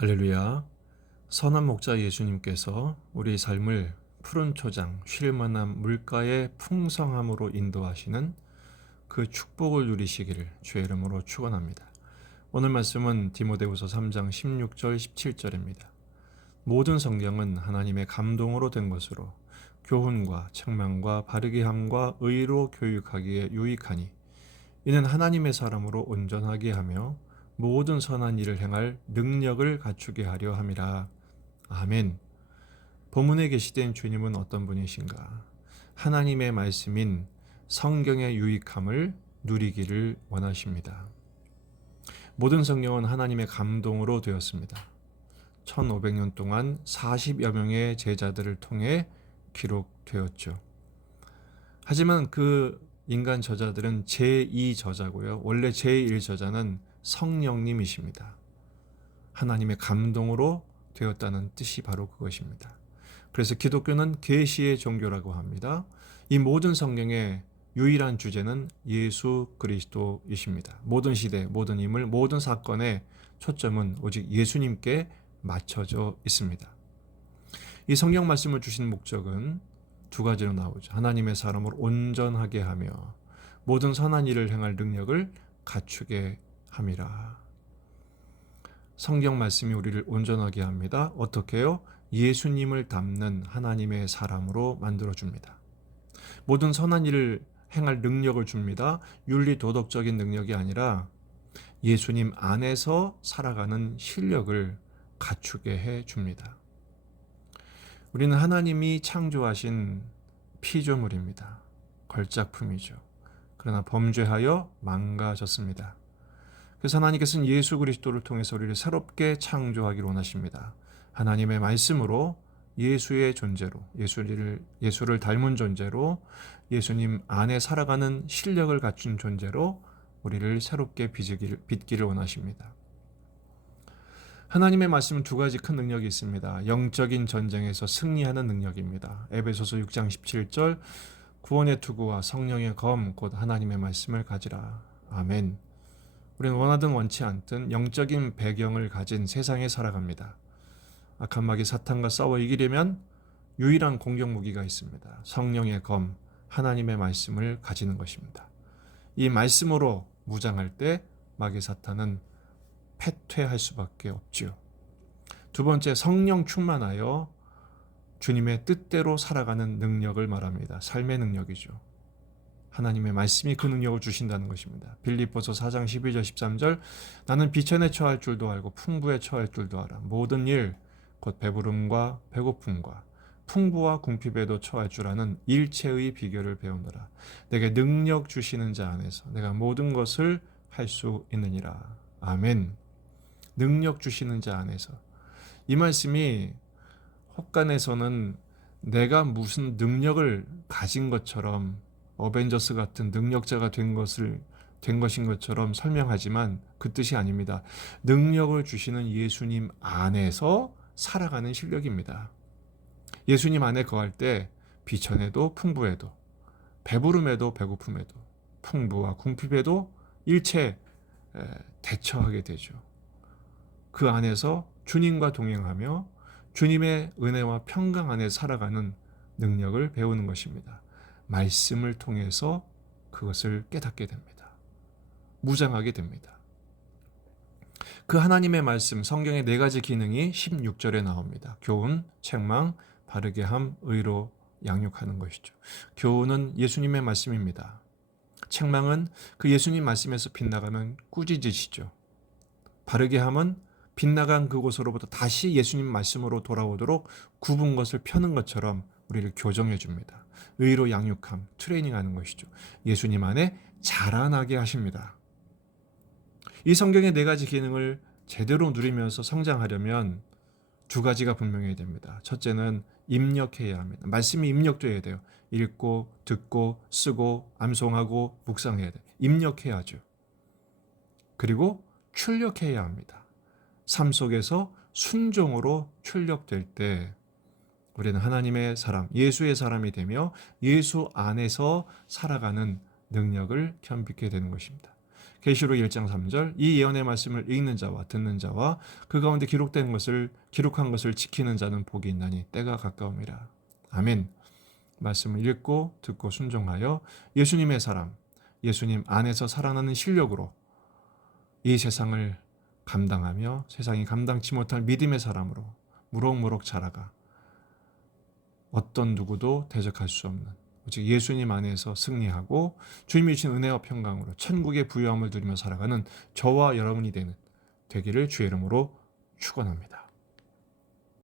할렐루야. 선한 목자 예수님께서 우리 삶을 푸른 초장, 쉴 만한 물가의 풍성함으로 인도하시는 그 축복을 누리시기를 주의 이름으로 축원합니다. 오늘 말씀은 디모데후서 3장 16절 17절입니다. 모든 성경은 하나님의 감동으로 된 것으로 교훈과 책망과 바르게 함과 의로 교육하기에 유익하니 이는 하나님의 사람으로 온전하게 하며 모든 선한 일을 행할 능력을 갖추게 하려 함이라. 아멘. 본문에 계시된 주님은 어떤 분이신가? 하나님의 말씀인 성경의 유익함을 누리기를 원하십니다. 모든 성경은 하나님의 감동으로 되었습니다. 1500년 동안 40여 명의 제자들을 통해 기록되었죠. 하지만 그 인간 저자들은 제2 저자고요. 원래 제1 저자는 성령님이십니다. 하나님의 감동으로 되었다는 뜻이 바로 그것입니다. 그래서 기독교는 계시의 종교라고 합니다. 이 모든 성경의 유일한 주제는 예수 그리스도이십니다. 모든 시대, 모든 인물, 모든 사건의 초점은 오직 예수님께 맞춰져 있습니다. 이 성경 말씀을 주신 목적은 두 가지로 나오죠. 하나님의 사람을 온전하게 하며 모든 선한 일을 행할 능력을 갖추게 함이라. 성경 말씀이 우리를 온전하게 합니다. 어떻게요? 예수님을 닮는 하나님의 사람으로 만들어줍니다. 모든 선한 일을 행할 능력을 줍니다. 윤리 도덕적인 능력이 아니라 예수님 안에서 살아가는 실력을 갖추게 해줍니다. 우리는 하나님이 창조하신 피조물입니다. 걸작품이죠. 그러나 범죄하여 망가졌습니다. 그래서 하나님께서는 예수 그리스도를 통해서 우리를 새롭게 창조하기를 원하십니다. 하나님의 말씀으로 예수의 존재로, 예수를 닮은 존재로, 예수님 안에 살아가는 실력을 갖춘 존재로 우리를 새롭게 빚기를 원하십니다. 하나님의 말씀은 두 가지 큰 능력이 있습니다. 영적인 전쟁에서 승리하는 능력입니다. 에베소서 6장 17절 구원의 투구와 성령의 검 곧 하나님의 말씀을 가지라. 아멘. 우리는 원하든 원치 않든 영적인 배경을 가진 세상에 살아갑니다. 악한 마귀 사탄과 싸워 이기려면 유일한 공격 무기가 있습니다. 성령의 검, 하나님의 말씀을 가지는 것입니다. 이 말씀으로 무장할 때 마귀 사탄은 패퇴할 수밖에 없지요. 두 번째, 성령 충만하여 주님의 뜻대로 살아가는 능력을 말합니다. 삶의 능력이죠. 하나님의 말씀이 그 능력을 주신다는 것입니다. 빌립보서 4장 12절 13절 나는 비천에 처할 줄도 알고 풍부에 처할 줄도 알아. 모든 일, 곧 배부름과 배고픔과 풍부와 궁핍에도 처할 줄 아는 일체의 비결을 배우느라. 내게 능력 주시는 자 안에서 내가 모든 것을 할 수 있느니라. 아멘. 능력 주시는 자 안에서. 이 말씀이 혹간에서는 내가 무슨 능력을 가진 것처럼 어벤져스 같은 능력자가 된 것인 것처럼 설명하지만 그 뜻이 아닙니다. 능력을 주시는 예수님 안에서 살아가는 실력입니다. 예수님 안에 거할 때 비천에도 풍부에도 배부름에도 배고픔에도 풍부와 궁핍에도 일체 대처하게 되죠. 그 안에서 주님과 동행하며 주님의 은혜와 평강 안에 살아가는 능력을 배우는 것입니다. 말씀을 통해서 그것을 깨닫게 됩니다. 무장하게 됩니다. 그 하나님의 말씀, 성경의 네 가지 기능이 16절에 나옵니다. 교훈, 책망, 바르게 함, 의로 양육하는 것이죠. 교훈은 예수님의 말씀입니다. 책망은 그 예수님 말씀에서 빗나가면 꾸짖으시죠. 바르게 함은 빗나간 그곳으로부터 다시 예수님 말씀으로 돌아오도록 굽은 것을 펴는 것처럼 우리를 교정해 줍니다. 의로 양육함, 트레이닝하는 것이죠. 예수님 안에 자라나게 하십니다. 이 성경의 네 가지 기능을 제대로 누리면서 성장하려면 두 가지가 분명해야 됩니다. 첫째는 입력해야 합니다. 말씀이 입력돼야 돼요. 읽고, 듣고, 쓰고, 암송하고, 묵상해야 돼요. 입력해야죠. 그리고 출력해야 합니다. 삶 속에서 순종으로 출력될 때 우리는 하나님의 사람, 예수의 사람이 되며 예수 안에서 살아가는 능력을 겸비게 되는 것입니다. 계시록 1장 3절 이 예언의 말씀을 읽는 자와 듣는 자와 그 가운데 기록한 것을 지키는 자는 복이 있나니 때가 가까움이라. 아멘. 말씀을 읽고 듣고 순종하여 예수님의 사람, 예수님 안에서 살아나는 실력으로 이 세상을 감당하며 세상이 감당치 못할 믿음의 사람으로 무럭무럭 자라가 어떤 누구도 대적할 수 없는 오직 예수님 안에서 승리하고 주님이 주신 은혜와 평강으로 천국의 부유함을 누리며 살아가는 저와 여러분이 되기를 주의 이름으로 축원합니다.